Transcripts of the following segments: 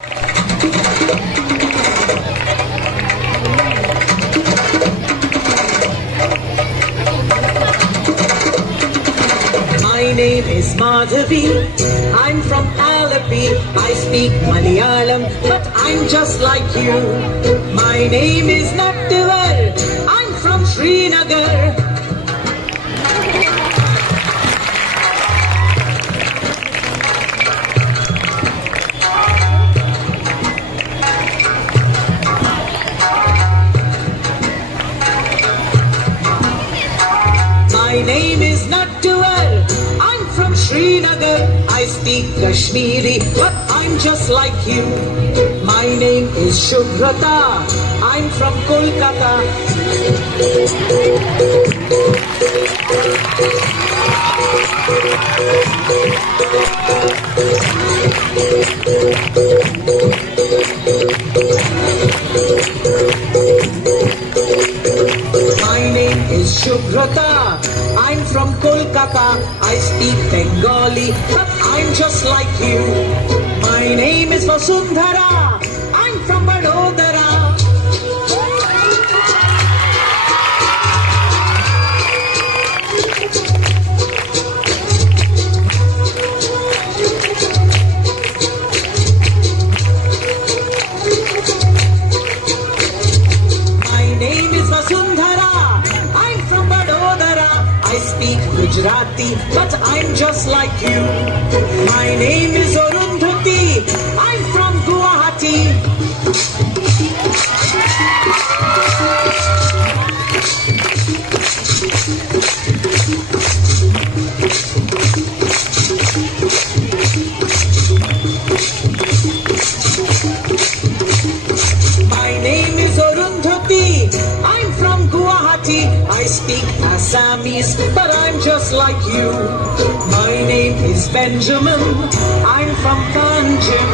My name is Madhavi, I'm from Alapi, I speak Malayalam, but I'm just like you. My name is Nattuvar, I'm from Srinagar. My name is Nattuvar, I'm from Srinagar. I speak Kashmiri, but I'm just like you. My name is Shubhrata, I'm from Kolkata. My name is Shubhrata, I'm from Kolkata. I speak Bengali, but I'm just like you. My name is Vasundhara, I'm from Vadodara. My name is Vasundhara, I'm from Vadodara. I speak Gujarati, but I'm just like you. My name is Arundhati, I'm from Guwahati. My name is Arundhati, I'm from Guwahati. I speak Assamese, but I'm just like you. My name is Benjamin, I'm from Panjim.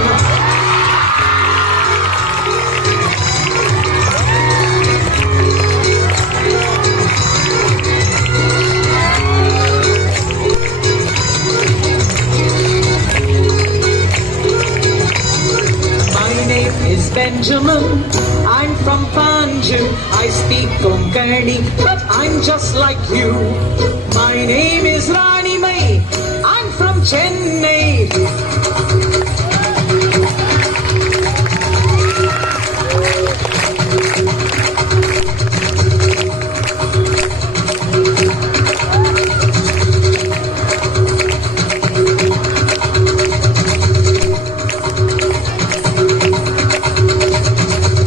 My name is Benjamin, I'm from Panjim. I speak Konkani, but I'm just like you. My name is Rani Mai, I'm from Chennai.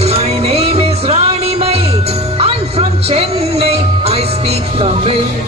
My name is Rani Mai, I'm from Chennai. I speak Tamil.